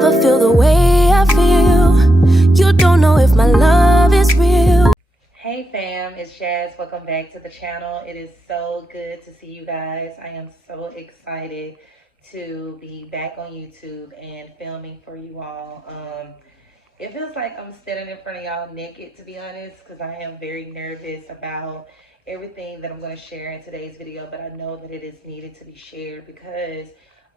never feel the way I feel. You don't know if my love is real. Hey fam, it's Jazz. Welcome back to the channel. It is so good to see you guys. I am so excited to be back on YouTube and filming for you all. It feels like I'm standing in front of y'all naked, to be honest, because I am very nervous about everything that I'm going to share in today's video, but I know that it is needed to be shared because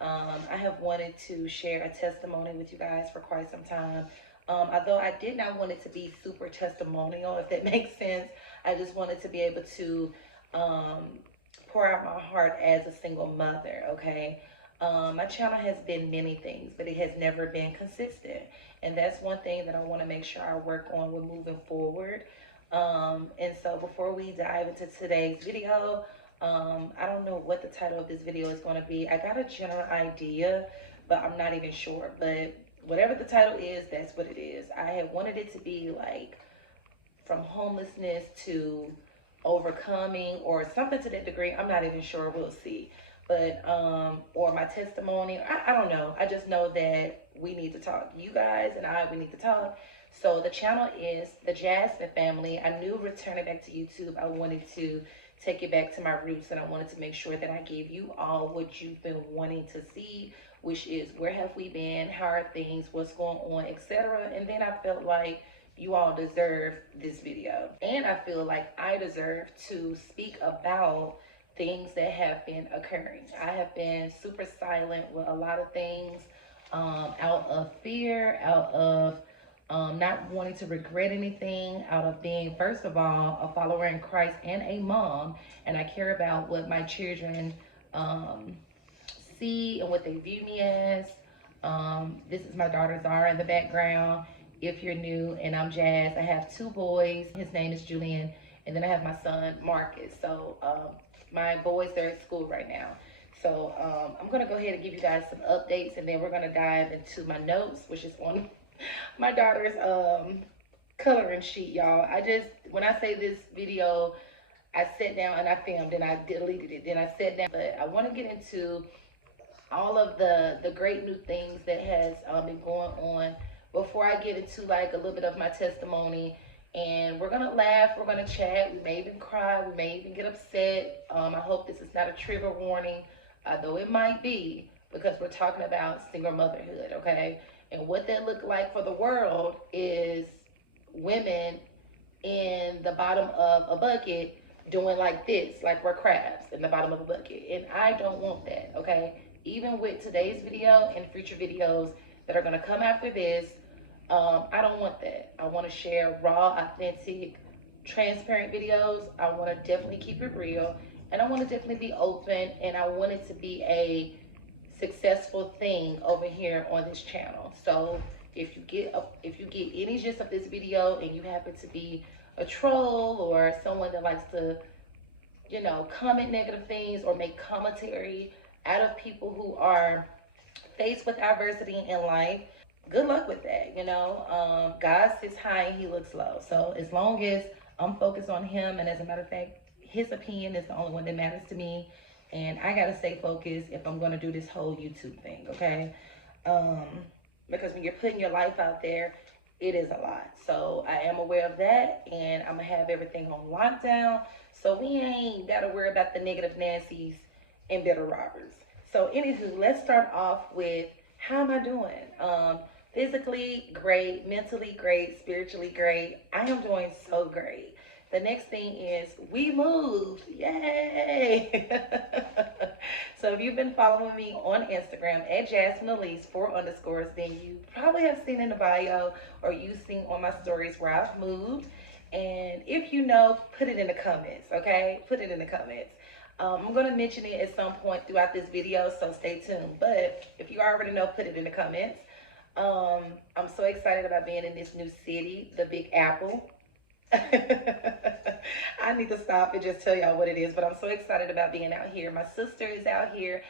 I have wanted to share a testimony with you guys for quite some time. Although I did not want it to be super testimonial, if that makes sense. I just wanted to be able to pour out my heart as a single mother, okay? My channel has been many things, but it has never been consistent. And that's one thing that I want to make sure I work on with moving forward. And so before we dive into today's video, I don't know what the title of this video is going to be. I got a general idea, but I'm not even sure. But whatever the title is, that's what it is. I had wanted it to be like from homelessness to overcoming or something to that degree. I'm not even sure. We'll see. But or my testimony. I don't know. I just know that we need to talk. You guys and we need to talk. So the channel is the Jasmine family. I knew returning back to YouTube, I wanted to take it back to my roots, and I wanted to make sure that I gave you all what you've been wanting to see, which is where have we been, how are things, what's going on, etc. And then I felt like you all deserve this video, and I feel like I deserve to speak about things that have been occurring. I have been super silent with a lot of things out of fear, out of not wanting to regret anything, out of being, first of all, a follower in Christ and a mom, and I care about what my children see and what they view me as. This is my daughter Zara in the background, if you're new, and I'm Jazz. I have two boys. His name is Julian, and then I have my son Marcus. So my boys, they're at school right now. So I'm gonna go ahead and give you guys some updates, and then we're gonna dive into my notes, which is on my daughter's coloring sheet, y'all. When I say this video, I sat down and I filmed and I deleted it. Then I sat down, but I want to get into all of the great new things that has been going on before I get into like a little bit of my testimony. And we're gonna laugh, we're gonna chat, we may even cry, we may even get upset. I hope this is not a trigger warning, though it might be, because we're talking about single motherhood, okay? And what that looked like for the world is women in the bottom of a bucket doing like this, like we're crabs in the bottom of a bucket. And I don't want that, okay? Even with today's video and future videos that are gonna come after this, I don't want that. I wanna share raw, authentic, transparent videos. I wanna definitely keep it real. And I wanna definitely be open, and I want it to be a successful thing over here on this channel. So if you get any gist of this video and you happen to be a troll or someone that likes to, you know, comment negative things or make commentary out of people who are faced with adversity in life, good luck with that. You know, God sits high and he looks low. So as long as I'm focused on him, and as a matter of fact, his opinion is the only one that matters to me, and I gotta stay focused if I'm gonna do this whole YouTube thing, okay? Because when you're putting your life out there, it is a lot. So I am aware of that, and I'm gonna have everything on lockdown, so we ain't gotta worry about the negative Nancy's and bitter robbers. So anywho, let's start off with how am I doing? Physically great, mentally great, spiritually great. I am doing so great. The next thing is we moved, yay! So if you've been following me on Instagram at Jasmine Alysse 4_, then you probably have seen in the bio or you've seen on my stories where I've moved. And if you know, put it in the comments, okay? Put it in the comments. I'm gonna mention it at some point throughout this video, so stay tuned. But if you already know, put it in the comments. I'm so excited about being in this new city, the Big Apple. I need to stop and just tell y'all what it is, but I'm so excited about being out here. My sister is out here.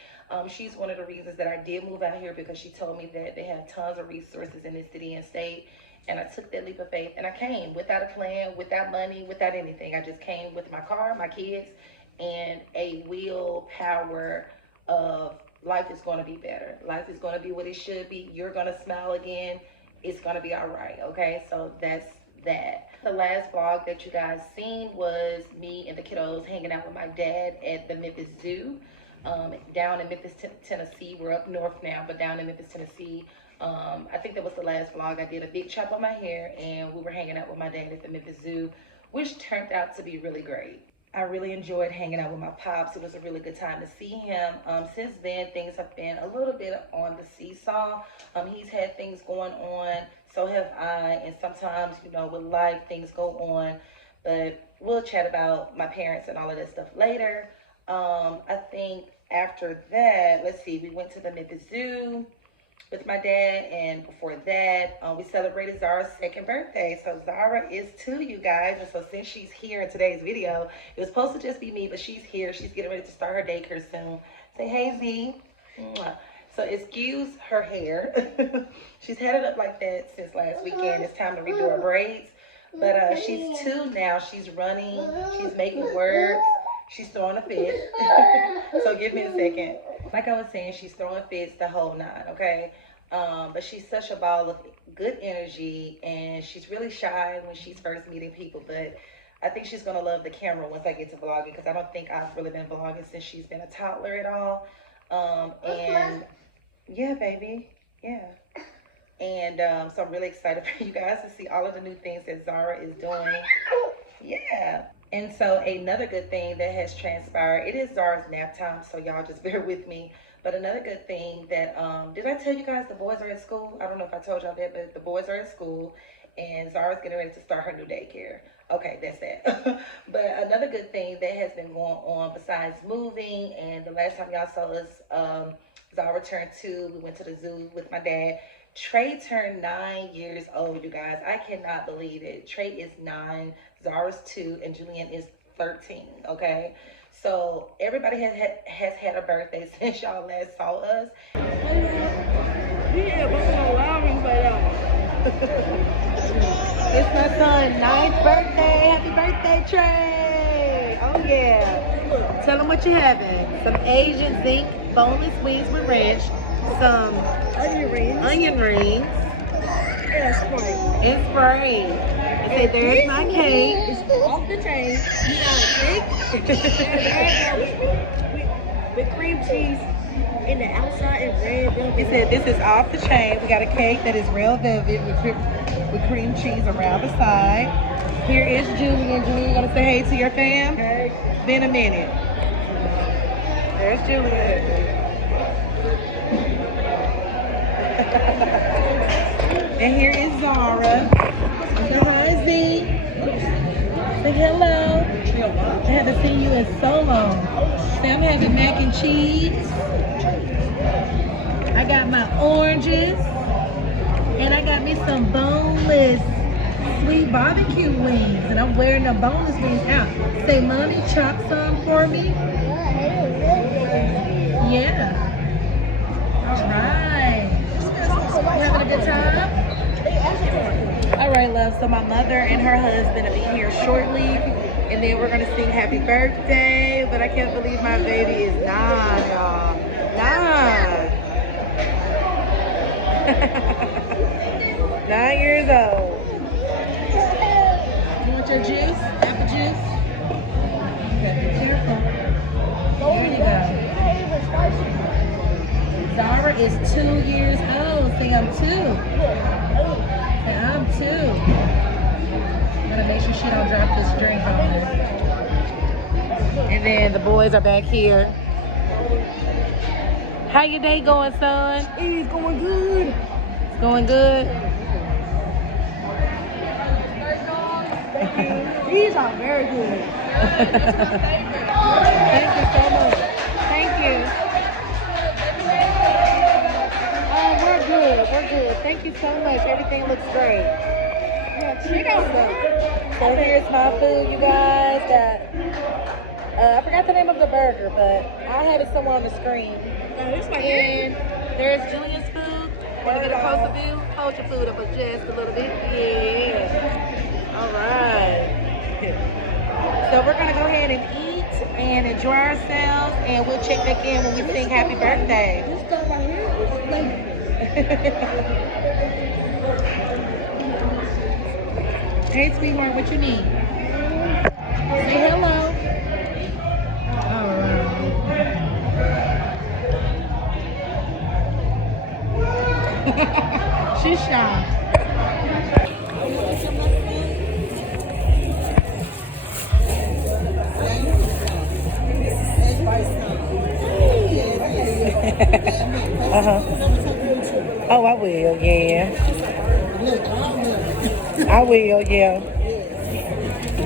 She's one of the reasons that I did move out here, because she told me that they have tons of resources in this city and state, and I took that leap of faith and I came without a plan, without money, without anything. I just came with my car, my kids, and a willpower of life is going to be better. Life is going to be what it should be. You're going to smile again. It's going to be all right, okay? So that's that. The last vlog that you guys seen was me and the kiddos hanging out with my dad at the Memphis Zoo, down in Memphis, Tennessee. We're up north now, but down in Memphis, Tennessee. I think that was the last vlog. I did a big chop on my hair, and we were hanging out with my dad at the Memphis Zoo, which turned out to be really great. I really enjoyed hanging out with my pops. It was a really good time to see him. Since then, things have been a little bit on the seesaw. He's had things going on, so have I, and sometimes, you know, with life, things go on, but we'll chat about my parents and all of that stuff later. I think after that, let's see, we went to the Memphis Zoo with my dad, and before that, we celebrated Zara's 2nd birthday. So Zara is 2, you guys, and so since she's here in today's video, it was supposed to just be me, but she's here. She's getting ready to start her daycare soon. Say hey, Z. Mwah. So excuse her hair. She's had it up like that since last weekend. It's time to redo her braids, but she's 2 now. She's running. She's making words. She's throwing a fit. So give me a second. Like I was saying, she's throwing fits the whole 9, okay? But she's such a ball of good energy, and she's really shy when she's first meeting people, but I think she's gonna love the camera once I get to vlogging, because I don't think I've really been vlogging since she's been a toddler at all. And yeah, baby, yeah. And so I'm really excited for you guys to see all of the new things that Zara is doing. Yeah. And so another good thing that has transpired, it is Zara's nap time, so y'all just bear with me. But another good thing that, did I tell you guys the boys are at school? I don't know if I told y'all that, but the boys are at school, and Zara's getting ready to start her new daycare. Okay, that's that. But another good thing that has been going on besides moving, and the last time y'all saw us, Zara turned 2. We went to the zoo with my dad. Trey turned 9 years old, you guys. I cannot believe it. Trey is 9, Zara's 2, and Julian is 13, okay? So everybody has had a birthday since y'all last saw us. Yeah, but I'm gonna allow him to It's my son's 9th birthday. Happy birthday, Trey. Oh, yeah. Tell him what you're having. Some Asian zinc boneless wings with ranch. Some onion rings. Yeah, Sprite. And Sprite. And say, there's my cake. It's off the chain. You got a cake with cream cheese in the outside and red velvet. He said, this is off the chain. We got a cake that is real velvet with cream cheese around the side. Here is Julian. Julian, you gonna say hey to your fam? Hey. Been a minute. There's Julian. And here is Zara. Say hi, Z. Say hello. I haven't seen you in so long. Say I'm having mac and cheese. I got my oranges. And I got me some boneless sweet barbecue wings. And I'm wearing the boneless wings out. Say, Mommy, chop some for me. Yeah. All right. Having a good time? All right, love. So my mother and her husband will be here shortly, and then we're gonna sing happy birthday. But I can't believe my baby is 9, y'all. 9. 9 years old. You want your juice? Apple juice? Okay, be careful. Here you go. Zara is 2 years old. Say I'm 2. Say I'm 2. Gotta make sure she don't drop this drink on her. And then the boys are back here. How your day going, son? It's going good. It's going good? Thank you. These are very good. Thank you so much. Thank you. We're good. Thank you so much. Everything looks great. So here's my food, you guys. I forgot the name of the burger, but I'll have it somewhere on the screen. And there's Julian's food. Want to get a closer view? Hold your food up just a little bit. Yeah. All right. So we're gonna go ahead and eat. and enjoy ourselves, and we'll check back in when we sing happy birthday. This stuff right here is flavorful. Hey, sweetheart, what you need? Say hello. All right. She's shy. Oh, I will, yeah. I will, yeah.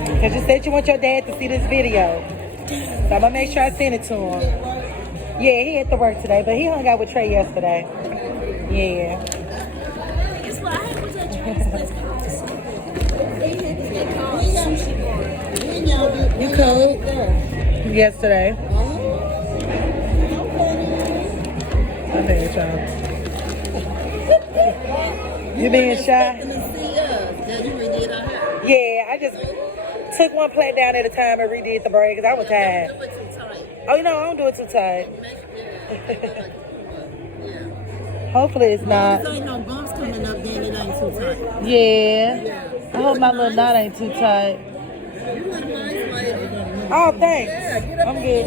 Because you said you want your dad to see this video. So I'm going to make sure I send it to him. Yeah, he had to work today, but he hung out with Trey yesterday. Yeah. You cold? Yesterday. I think y'all. You being shy? Yeah, I just took one plate down at a time and redid the braid because I was tired. Oh, you know, I don't do it too tight. Hopefully it's not. If ain't no bumps coming up, then it ain't too tight. Yeah. I hope my little knot ain't too tight. Oh, thanks. I'm good.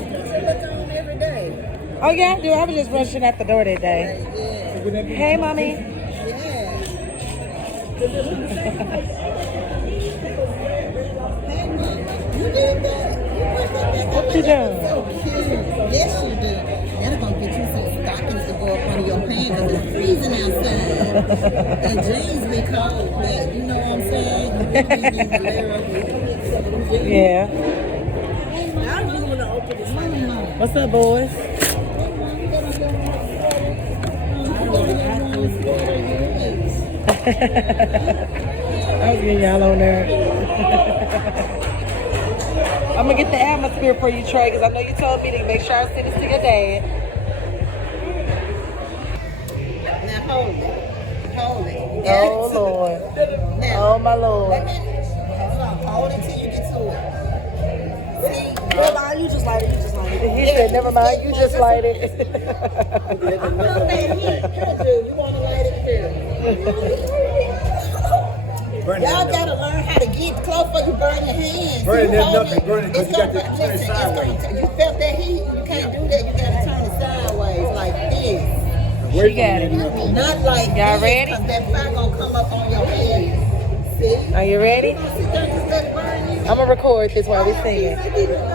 Oh, yeah, I do. I was just rushing out the door that day. Hey, Mommy. What you doing? Yes, you do. That'll gonna get you some stockings to go up under your pants because it's freezing outside. And jeans be cold, but you know what I'm saying? Yeah. I really want to open this right now. What's up, boys? I was getting y'all on there. I'm gonna get the atmosphere for you, Trey, because I know you told me to make sure I send it to your dad. Now hold it. Hold it. Oh, Lord. Now, Oh, my Lord. hold it till you get to it. See? Never mind, you just light it. You just light it. He said, never mind, you just light it. I feel that heat. You want to light it too. Y'all gotta learn how to get close before you burn your hands. Burn it, You hold nothing. Burn it, 'cause you got to turn it listen, sideways. you felt that heat? You can't do that. You gotta turn it sideways like this. She got it. Not like Y'all this, ready? 'cause that fire gonna come up on your head. See? Are you ready? You gonna sit there and just let it burn you? I'm gonna record this while we sing.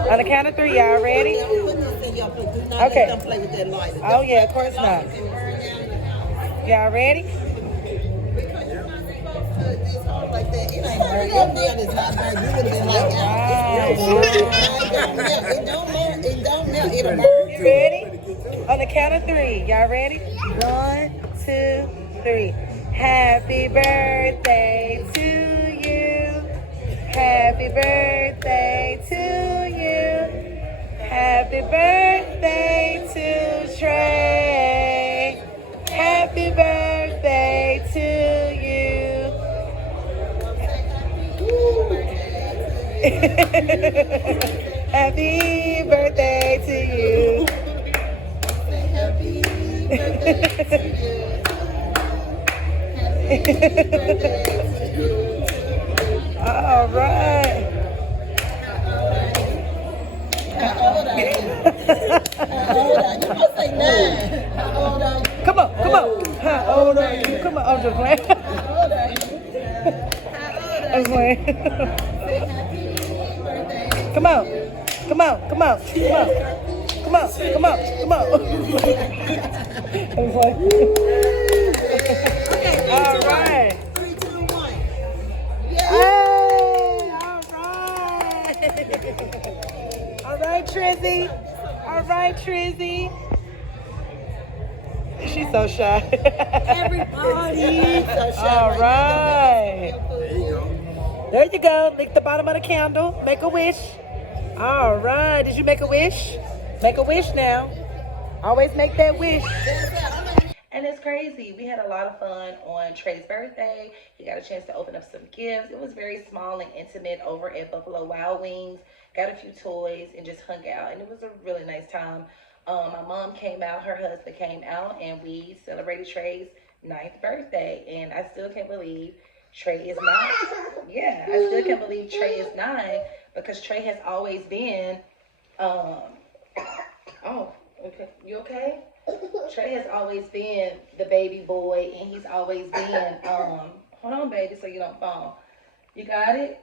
On the count of 3, y'all ready? Don't put this in your foot. Do not Okay. let them play with that lighter. Oh, yeah, of course not. Y'all ready? Because you're not supposed to just hold like that. It ain't burn. Your nail is not burn. You would have been like, Right. it don't melt. It don't melt. It'll burn. Ready? On the count of 3, y'all ready? 1, 2, 3. Happy birthday to you. Happy birthday to you. Happy birthday to Trey. Happy birthday to you. Happy birthday to you. All right. How old are you? How old are you? You must say 9. How old are you? Come on, come on. How old are you? Come on, I'm just playing. How old are you? I'm playing. Come on, come on, come on, come on. Come on, come on, come on. I'm playing. All right. 3, 2, 1. Hey, all right. All right, Trizzy. All right, Trizzy. She's so shy. Everybody. All right. There you go. Lick the bottom of the candle. Make a wish. All right. Did you make a wish? Make a wish now. Always make that wish. And it's crazy. We had a lot of fun on Trey's birthday. He got a chance to open up some gifts. It was very small and intimate over at Buffalo Wild Wings. got a few toys, and just hung out. And it was a really nice time. My mom came out, her husband came out, and we celebrated Trey's 9th birthday. And I still can't believe Trey is 9. Yeah, I still can't believe Trey is 9 because Trey has always been, oh, okay, you okay? Trey has always been the baby boy, and he's always been, hold on, baby, so you don't fall. You got it?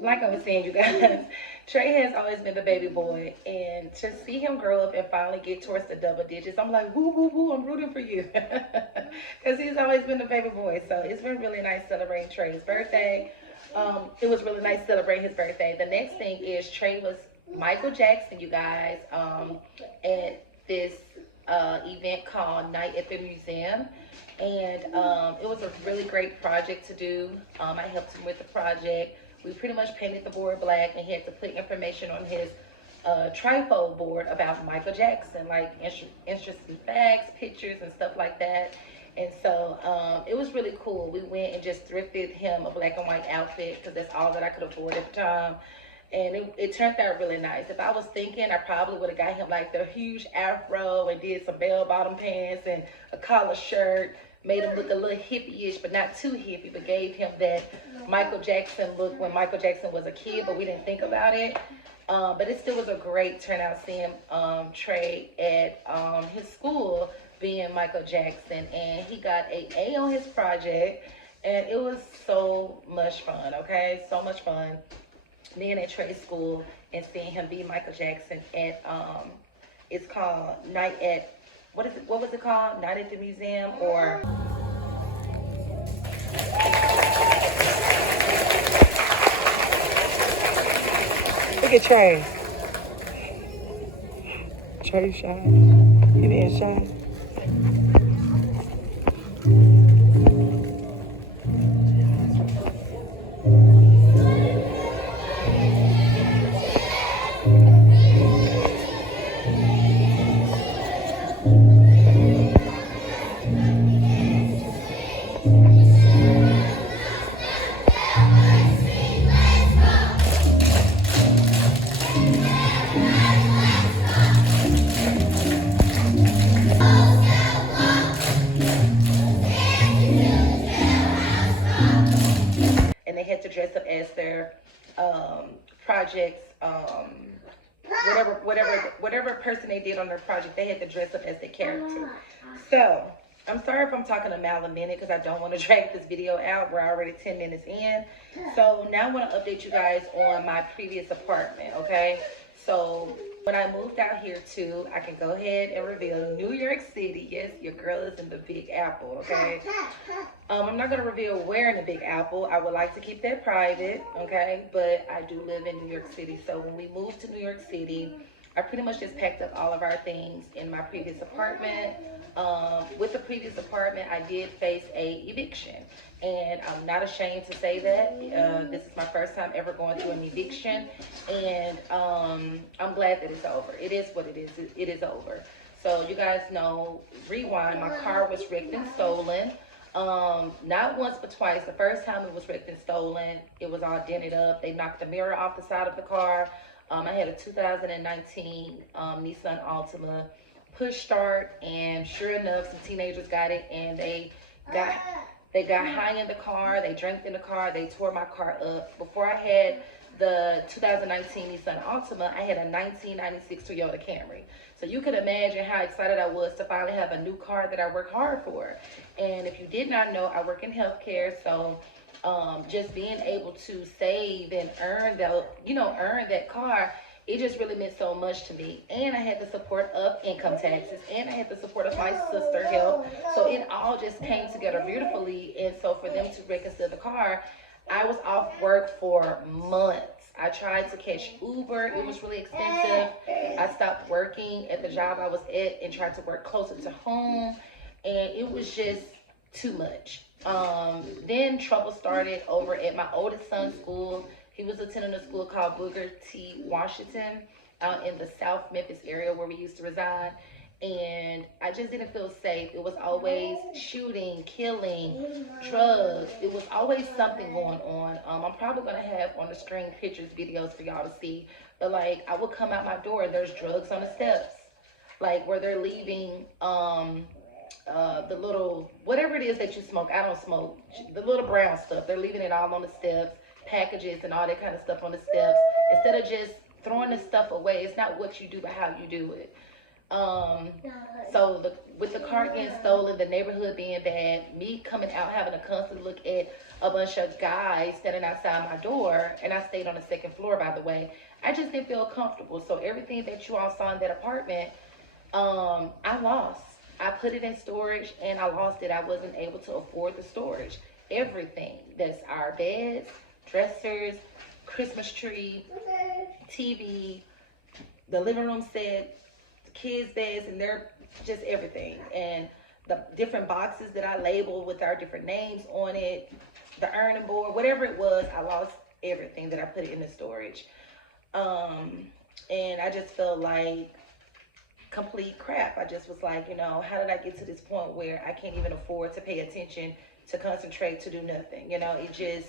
Like I was saying, you guys, Trey has always been the baby boy, and to see him grow up and finally get towards the double digits, I'm like, woo, woo, woo, I'm rooting for you. Because he's always been the baby boy, so it's been really nice celebrating Trey's birthday. It was really nice celebrating his birthday. The next thing is Trey was Michael Jackson, you guys, at this event called Night at the Museum. And it was a really great project to do. I helped him with the project. We pretty much painted the board black, and he had to put information on his trifold board about Michael Jackson, like interesting facts, pictures, and stuff like that. And so it was really cool. We went and just thrifted him a black and white outfit because that's all that I could afford at the time. And it turned out really nice. If I was thinking, I probably would have got him like the huge afro and did some bell-bottom pants and a collar shirt. Made him look a little hippie-ish, but not too hippie, but gave him that Michael Jackson look when Michael Jackson was a kid, but we didn't think about it. But it still was a great turnout seeing Trey at his school being Michael Jackson. And he got an A on his project, and it was so much fun, okay? So much fun being at Trey's school and seeing him be Michael Jackson at, it's called Night at, what was it called? Night at the Museum, or look at Trey. Trey shine. He didn't shine. And they had to dress up as their projects, whatever person they did on their project, they had to dress up as their character. So I'm sorry if I'm talking a mile a minute because I don't want to drag this video out. We're already 10 minutes in. So now I want to update you guys on my previous apartment, okay? So when I moved out here too, I can go ahead and reveal New York City. Yes, your girl is in the Big Apple, okay? I'm not going to reveal where in the Big Apple. I would like to keep that private, okay? But I do live in New York City. So when we moved to New York City, I pretty much just packed up all of our things in my previous apartment. With the previous apartment, I did face a eviction. And I'm not ashamed to say that. This is my first time ever going through an eviction. And I'm glad that it's over. It is what it is. It is over. So you guys know, rewind, my car was wrecked and stolen. Not once but twice. The first time it was wrecked and stolen, it was all dented up. They knocked the mirror off the side of the car. I had a 2019 Nissan Altima push start, and sure enough, some teenagers got it, and they got high in the car. They drank in the car. They tore my car up. Before I had the 2019 Nissan Altima, I had a 1996 Toyota Camry. So you could imagine how excited I was to finally have a new car that I work hard for. And if you did not know, I work in healthcare, so just being able to save and earn that car, it just really meant so much to me. And I had the support of income taxes, and I had the support of my sister help. So it all just came together beautifully. And so for them to reconcile the car, I was off work for months. I tried to catch Uber. It was really expensive. I stopped working at the job I was at and tried to work closer to home. And it was just too much. Then trouble started over at my oldest son's school. He was attending a school called Booker T. Washington out in the South Memphis area where we used to reside. and I just didn't feel safe. It was always shooting, killing, drugs. It was always something going on. I'm probably gonna have on the screen pictures, videos for y'all to see. But like, I would come out my door and there's drugs on the steps, like where they're leaving the little, whatever it is that you smoke. I don't smoke. The little brown stuff. They're leaving it all on the steps, packages and all that kind of stuff on the steps. Instead of just throwing the stuff away, it's not what you do, but how you do it. So with the car getting stolen, the neighborhood being bad, me coming out having to constantly look at a bunch of guys standing outside my door, and I stayed on the second floor, by the way. I just didn't feel comfortable. So everything that you all saw in that apartment, I lost. I put it in storage and I lost it. I wasn't able to afford the storage. Everything. That's our beds, dressers, Christmas tree, TV, the living room set, the kids' beds, and they're just everything. And the different boxes that I labeled with our different names on it, the ironing board, whatever it was, I lost everything that I put in the storage. And I just felt like complete crap. I just was like, you know, how did I get to this point where I can't even afford to pay attention, to concentrate, to do nothing? You know, it just,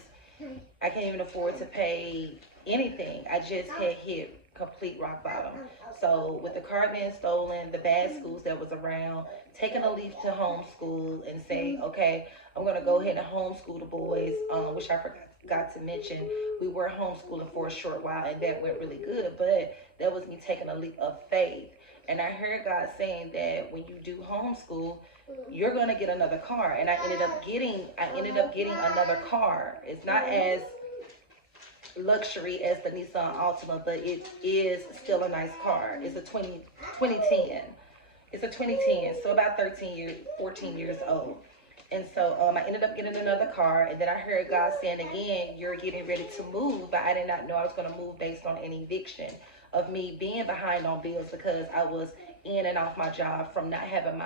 I can't even afford to pay anything. I just had hit complete rock bottom. So with the car being stolen, the bad schools that was around, taking a leap to homeschool and saying, okay, I'm gonna go ahead and homeschool the boys, which I forgot to mention. We were homeschooling for a short while and that went really good, but that was me taking a leap of faith. And I heard God saying that when you do homeschool, you're gonna get another car. And I ended up getting another car. It's not as luxury as the Nissan Altima, but it is still a nice car. It's a 2010. It's a 2010, so about 14 years old. And so I ended up getting another car, and then I heard God saying again, you're getting ready to move, but I did not know I was gonna move based on an eviction, of me being behind on bills because I was in and off my job from not having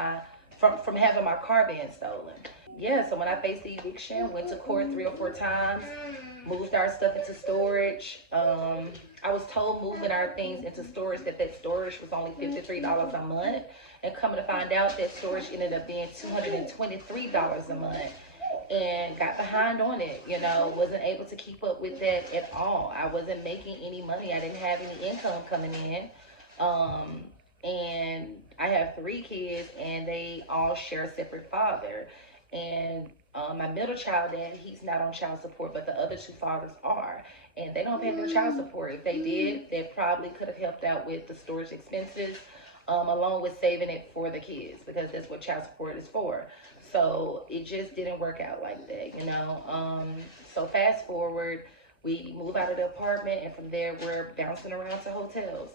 from having my car being stolen. Yeah, so when I faced the eviction, went to court 3 or 4 times, moved our stuff into storage. I was told moving our things into storage that storage was only $53 a month, and coming to find out that storage ended up being $223 a month. And got behind on it, you know, wasn't able to keep up with that at all. I wasn't making any money. I didn't have any income coming in. And I have 3 kids and they all share a separate father. And my middle child dad, he's not on child support, but the other 2 fathers are. And they don't pay their child support. If they did, they probably could have helped out with the storage expenses, along with saving it for the kids, because that's what child support is for. So it just didn't work out like that, you know. So fast forward, we move out of the apartment, and from there we're bouncing around to hotels.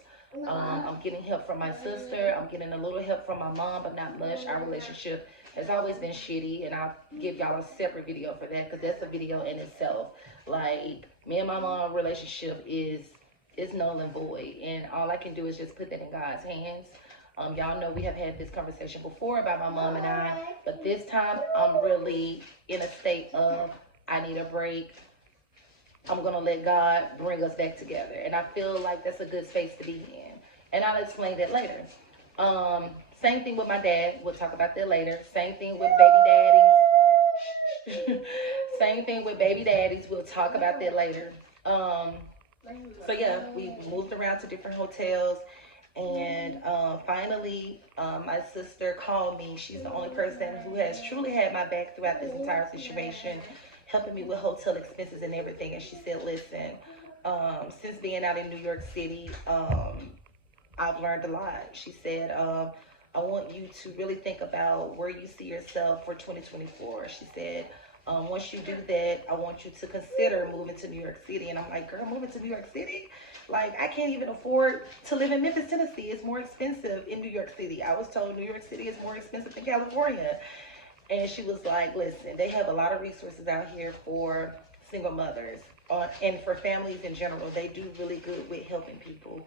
I'm getting help from my sister. I'm getting a little help from my mom, but not much. Our relationship has always been shitty, and I'll give y'all a separate video for that, because that's a video in itself. Like, me and my mom relationship is null and void, and all I can do is just put that in God's hands. Y'all know we have had this conversation before about my mom and I, but this time I'm really in a state of, I need a break. I'm gonna let God bring us back together. And I feel like that's a good space to be in. And I'll explain that later. Same thing with my dad. We'll talk about that later. Same thing with baby daddies. Same thing with baby daddies. We'll talk about that later. So yeah, we moved around to different hotels. And finally, my sister called me. She's the only person who has truly had my back throughout this entire situation, helping me with hotel expenses and everything. And she said, listen, since being out in New York City, I've learned a lot. She said, I want you to really think about where you see yourself for 2024. She said, once you do that, I want you to consider moving to New York City. And I'm like, girl, moving to New York City? Like, I can't even afford to live in Memphis, Tennessee. It's more expensive in New York City. I was told New York City is more expensive than California. And she was like, listen, they have a lot of resources out here for single mothers and for families in general. They do really good with helping people,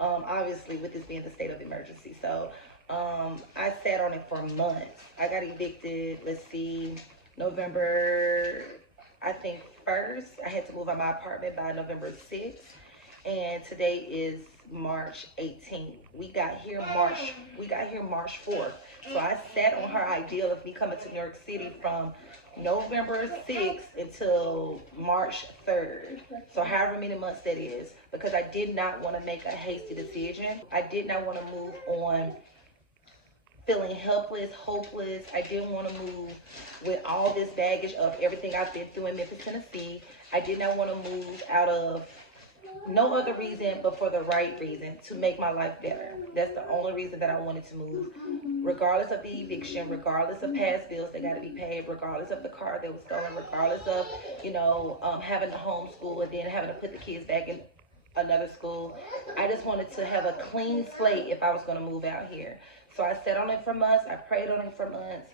obviously, with this being the state of emergency. So I sat on it for months. I got evicted, let's see, November, I think 1st. I had to move out of my apartment by November 6th. and today is March 18th. We got here March 4th. So I sat on her ideal of me coming to New York City from November 6th until March 3rd. So however many months that is, because I did not want to make a hasty decision. I did not want to move on feeling helpless, hopeless. I didn't want to move with all this baggage of everything I've been through in Memphis, Tennessee. I did not want to move out of no other reason but for the right reason, to make my life better. That's the only reason that I wanted to move. Regardless of the eviction, regardless of past bills that got to be paid, regardless of the car that was stolen, regardless of, having to homeschool and then having to put the kids back in another school. I just wanted to have a clean slate if I was going to move out here. So I sat on it for months. I prayed on it for months.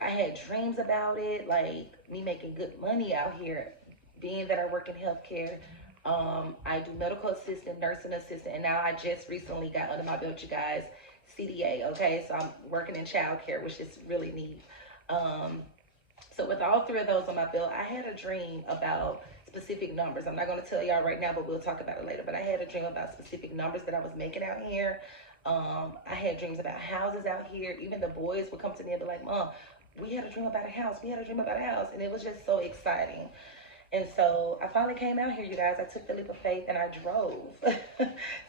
I had dreams about it, like me making good money out here, being that I work in healthcare. I do medical assistant, nursing assistant, and now I just recently got under my belt, you guys, CDA, okay? So I'm working in childcare, which is really neat. So with all three of those on my belt, I had a dream about specific numbers. I'm not going to tell y'all right now, but we'll talk about it later. But I had a dream about specific numbers that I was making out here. I had dreams about houses out here. Even the boys would come to me and be like, Mom, we had a dream about a house. We had a dream about a house. And it was just so exciting. And so I finally came out here, you guys. I took the leap of faith and I drove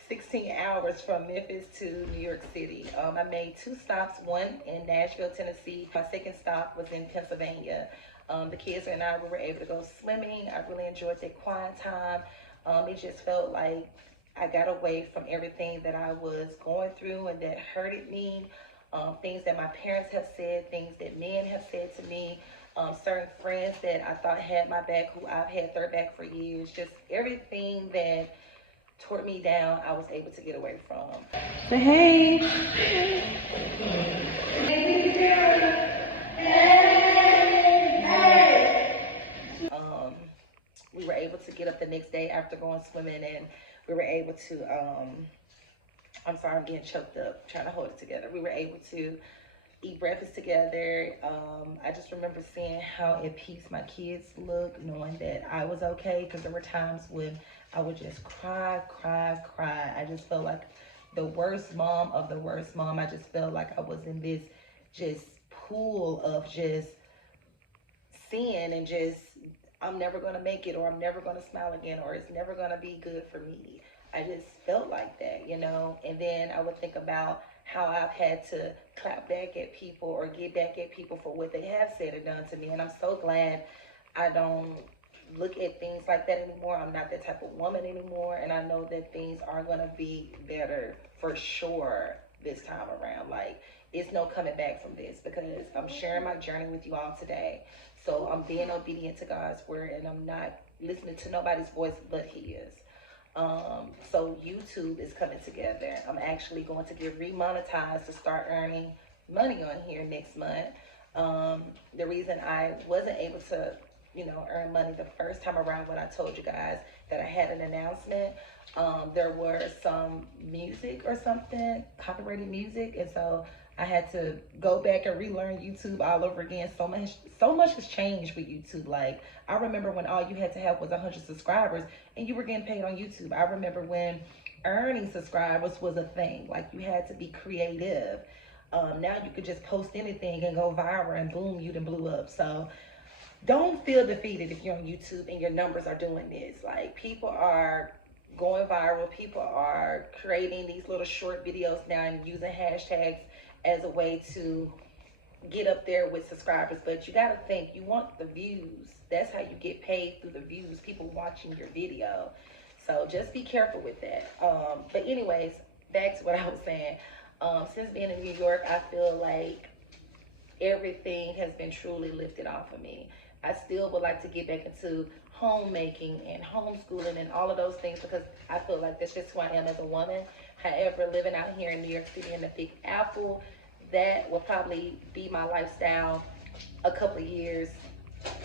16 hours from Memphis to New York City. I made 2 stops, one in Nashville, Tennessee. My second stop was in Pennsylvania. The kids and I, we were able to go swimming. I really enjoyed that quiet time. It just felt like I got away from everything that I was going through and that hurted me. Things that my parents have said, things that men have said to me. Certain friends that I thought had my back, who I've had their back for years. Just everything that tore me down, I was able to get away from. Say hey. We were able to get up the next day after going swimming, and we were able to, I'm sorry, I'm getting choked up trying to hold it together. We were able to eat breakfast together. I just remember seeing how at peace my kids looked, knowing that I was okay, because there were times when I would just cry. I just felt like the worst mom of the worst mom. I just felt like I was in this just pool of just sin and just, I'm never going to make it, or I'm never going to smile again, or it's never going to be good for me. I just felt like that, and then I would think about how I've had to clap back at people or get back at people for what they have said or done to me. And I'm so glad I don't look at things like that anymore. I'm not that type of woman anymore. And I know that things are going to be better for sure this time around. Like, it's no coming back from this, because I'm sharing my journey with you all today. So I'm being obedient to God's word, and I'm not listening to nobody's voice but his. So YouTube is coming together. I'm actually going to get remonetized to start earning money on here next month. The reason I wasn't able to, earn money the first time around, when I told you guys that I had an announcement, there were some music or something, copyrighted music, and so I had to go back and relearn YouTube all over again. So much has changed with YouTube. Like, I remember when all you had to have was 100 subscribers and you were getting paid on YouTube. I remember when earning subscribers was a thing. Like, you had to be creative. Now you could just post anything and go viral, and boom, you done blew up. So don't feel defeated if you're on YouTube and your numbers are doing this. Like, people are going viral. People are creating these little short videos now and using hashtags as a way to get up there with subscribers. But you gotta think, you want the views. That's how you get paid, through the views, people watching your video. So just be careful with that. But anyways, back to what I was saying. Since being in New York, I feel like everything has been truly lifted off of me. I still would like to get back into homemaking and homeschooling and all of those things, because I feel like that's just who I am as a woman. However, living out here in New York City in the Big Apple, that will probably be my lifestyle a couple of years,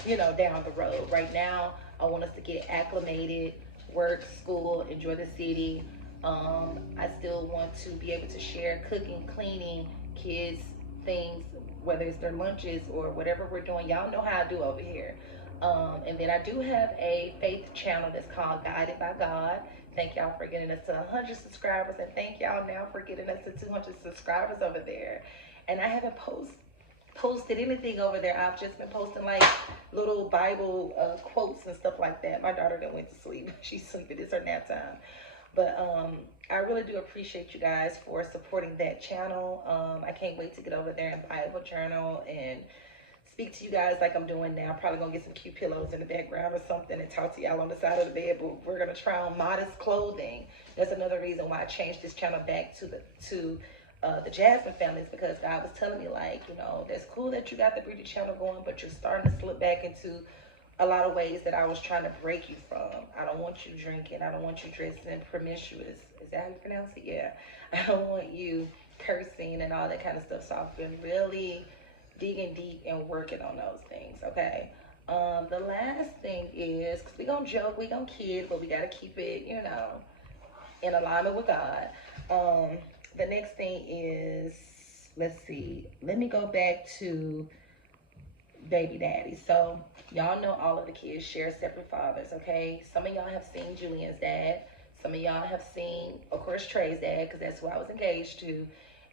down the road. Right now, I want us to get acclimated, work, school, enjoy the city. I still want to be able to share cooking, cleaning, kids, things, whether it's their lunches or whatever we're doing. Y'all know how I do over here. And then I do have a faith channel that's called Guided by God. Thank y'all for getting us to 100 subscribers, and thank y'all now for getting us to 200 subscribers over there. And I haven't posted anything over there. I've just been posting like little Bible quotes and stuff like that. My daughter done went to sleep. She's sleeping. It's her nap time. But I really do appreciate you guys for supporting that channel. I can't wait to get over there and Bible journal and speak to you guys like I'm doing now. Probably gonna get some cute pillows in the background or something and talk to y'all on the side of the bed. But we're gonna try on modest clothing. That's another reason why I changed this channel back to the Jasmine family, is because God was telling me, like, you know, that's cool that you got the beauty channel going, but you're starting to slip back into a lot of ways that I was trying to break you from. I don't want you drinking. I don't want you dressing promiscuous. Is that how you pronounce it? Yeah. I don't want you cursing and all that kind of stuff. So I've been really digging deep and working on those things, okay? The last thing is, because we gonna joke, we gonna kid, but we gotta keep it, you know, in alignment with God. The next thing is, let's see, let me go back to baby daddy. So y'all know all of the kids share separate fathers, okay? Some of y'all have seen Julian's dad. Some of y'all have seen, of course, Trey's dad, because that's who I was engaged to.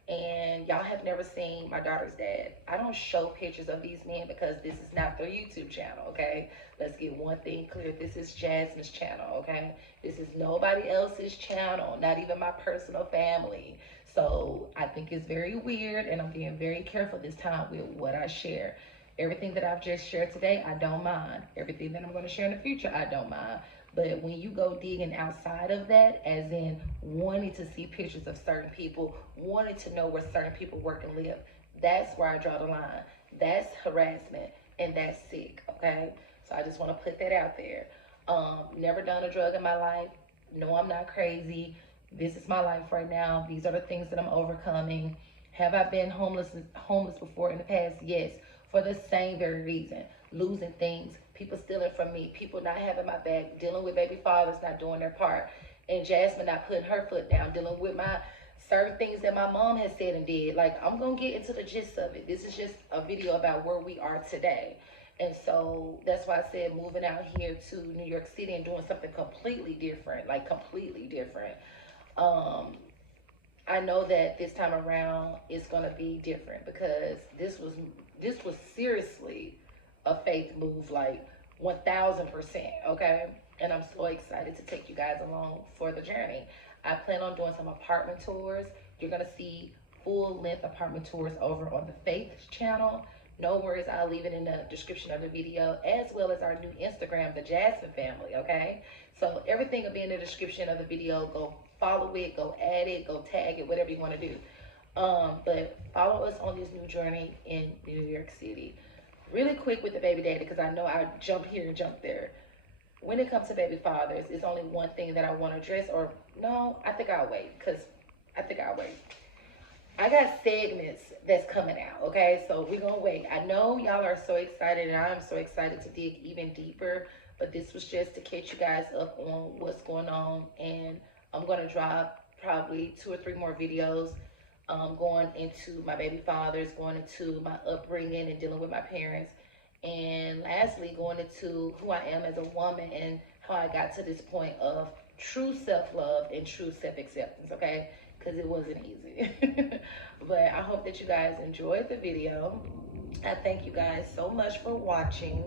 And y'all have never seen my daughter's dad. I don't show pictures of these men because this is not their YouTube channel, okay? Let's get one thing clear. This is Jasmine's channel, okay? This is nobody else's channel, not even my personal family. So I think it's very weird, and I'm being very careful this time with what I share. Everything that I've just shared today, I don't mind. Everything that I'm going to share in the future, I don't mind. But when you go digging outside of that, as in wanting to see pictures of certain people, wanting to know where certain people work and live, that's where I draw the line. That's harassment, and that's sick, okay? So I just want to put that out there. Never done a drug in my life. No, I'm not crazy. This is my life right now. These are the things that I'm overcoming. Have I been homeless before in the past? Yes, for the same very reason. Losing things, people stealing from me, people not having my back, dealing with baby fathers not doing their part, and Jasmine not putting her foot down, dealing with my certain things that my mom has said and did. Like, I'm gonna get into the gist of it. This is just a video about where we are today. And so that's why I said moving out here to New York City and doing something completely different, like completely different. I know that this time around it's gonna be different, because this was seriously a faith move, like 1000%, okay? And I'm so excited to take you guys along for the journey. I plan on doing some apartment tours. You're gonna see full-length apartment tours over on the Faith channel. No worries, I'll leave it in the description of the video, as well as our new Instagram, the Jasmine family, okay? So everything will be in the description of the video. Go follow it, go add it, go tag it, whatever you want to do. But follow us on this new journey in New York City. Really quick with the baby daddy, because I know I jump here and jump there. When it comes to baby fathers, it's only one thing that I want to address, or no, I think I'll wait, I got segments that's coming out, okay? So we're going to wait. I know y'all are so excited, and I'm so excited to dig even deeper, but this was just to catch you guys up on what's going on, and I'm going to drop probably 2 or 3 more videos going into my baby fathers, going into my upbringing and dealing with my parents, and lastly, going into who I am as a woman and how I got to this point of true self-love and true self-acceptance, okay? Because it wasn't easy. But I hope that you guys enjoyed the video. I thank you guys so much for watching.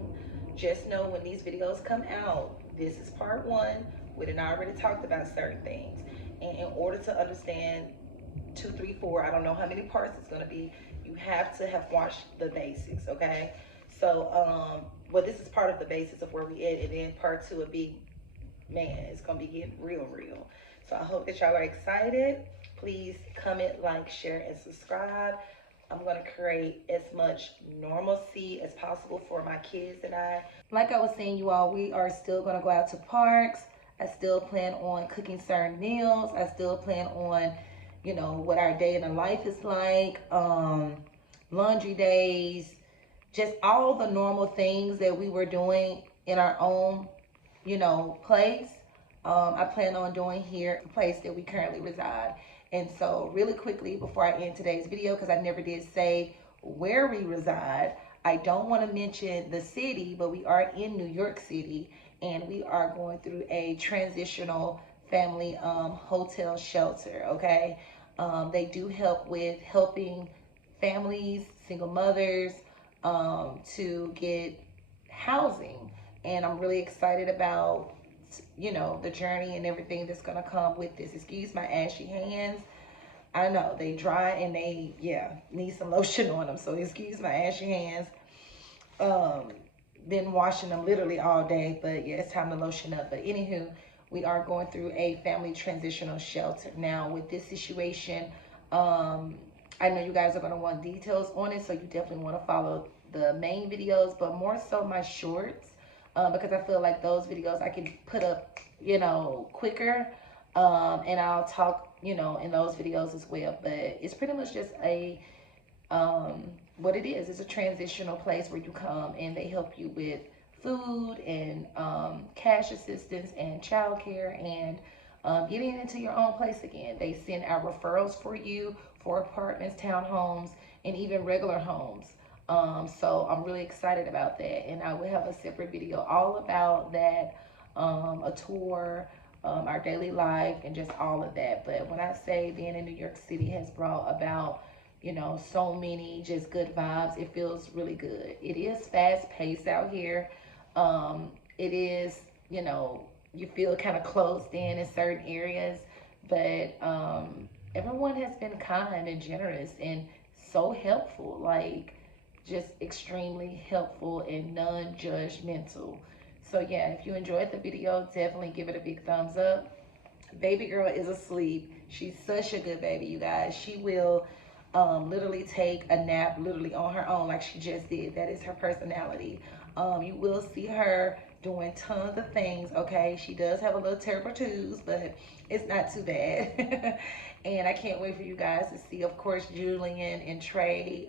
Just know when these videos come out, this is part 1. We done already talked about certain things. And in order to understand 2, 3, 4, I don't know how many parts it's going to be, you have to have watched the basics, okay? So, well, this is part of the basis of where we at, and then part 2 would be, man, it's going to be getting real. So I hope that y'all are excited. Please comment, like, share, and subscribe. I'm going to create as much normalcy as possible for my kids and I. Like I was saying, you all, we are still going to go out to parks. I still plan on cooking certain meals. I still plan on, you know, what our day in the life is like, laundry days, just all the normal things that we were doing in our own, you know, place. I plan on doing here, the place that we currently reside. And so really quickly before I end today's video, because I never did say where we reside, I don't want to mention the city, but we are in New York City, and we are going through a transitional family hotel shelter, okay? They do help with helping families, single mothers, to get housing. And I'm really excited about, you know, the journey and everything that's gonna come with this. Excuse my ashy hands. I know they dry and they, yeah, need some lotion on them. So excuse my ashy hands. Been washing them literally all day, but yeah, it's time to lotion up. But anywho, we are going through a family transitional shelter. Now with this situation, I know you guys are going to want details on it, so you definitely want to follow the main videos, but more so my shorts, because I feel like those videos I can put up, you know, quicker, and I'll talk, you know, in those videos as well. But it's pretty much just a what it is. It's a transitional place where you come and they help you with food and cash assistance and childcare and getting into your own place again. They send out referrals for you for apartments, townhomes, and even regular homes. So I'm really excited about that, and I will have a separate video all about that, a tour, our daily life, and just all of that. But when I say being in New York City has brought about, you know, so many just good vibes, it feels really good. It is fast paced out here. It is, you know, you feel kind of closed in certain areas, but everyone has been kind and generous and so helpful, like just extremely helpful and non-judgmental. So yeah, if you enjoyed the video, definitely give it a big thumbs up. Baby girl is asleep. She's such a good baby, you guys. She will literally take a nap literally on her own like she just did. That is her personality. You will see her doing tons of things, okay? She does have a little terrible twos, but it's not too bad. And I can't wait for you guys to see, of course, Julian and Trey.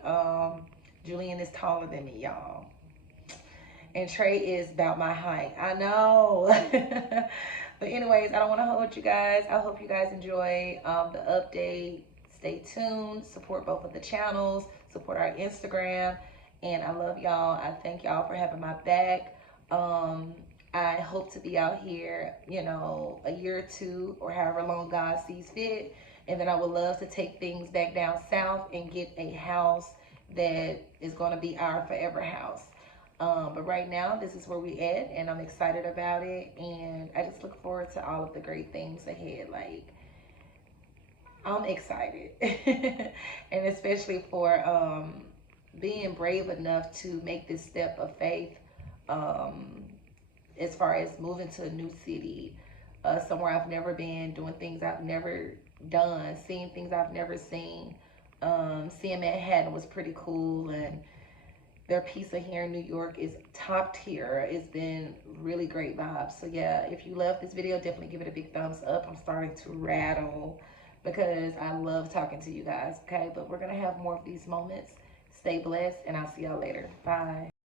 Julian is taller than me, y'all. And Trey is about my height. I know. But anyways, I don't want to hold you guys. I hope you guys enjoy the update. Stay tuned. Support both of the channels. Support our Instagram. And I love y'all. I thank y'all for having my back. I hope to be out here, you know, a year or two or however long God sees fit. And then I would love to take things back down south and get a house that is going to be our forever house. But right now, this is where we at, and I'm excited about it. And I just look forward to all of the great things ahead. Like, I'm excited. And especially for being brave enough to make this step of faith, as far as moving to a new city, somewhere I've never been, doing things I've never done, seeing things I've never seen. Seeing Manhattan was pretty cool, and their pizza here in New York is top tier. It's been really great vibes. So yeah, if you love this video, definitely give it a big thumbs up. I'm starting to rattle because I love talking to you guys, okay? But we're gonna have more of these moments. Stay blessed, and I'll see y'all later. Bye.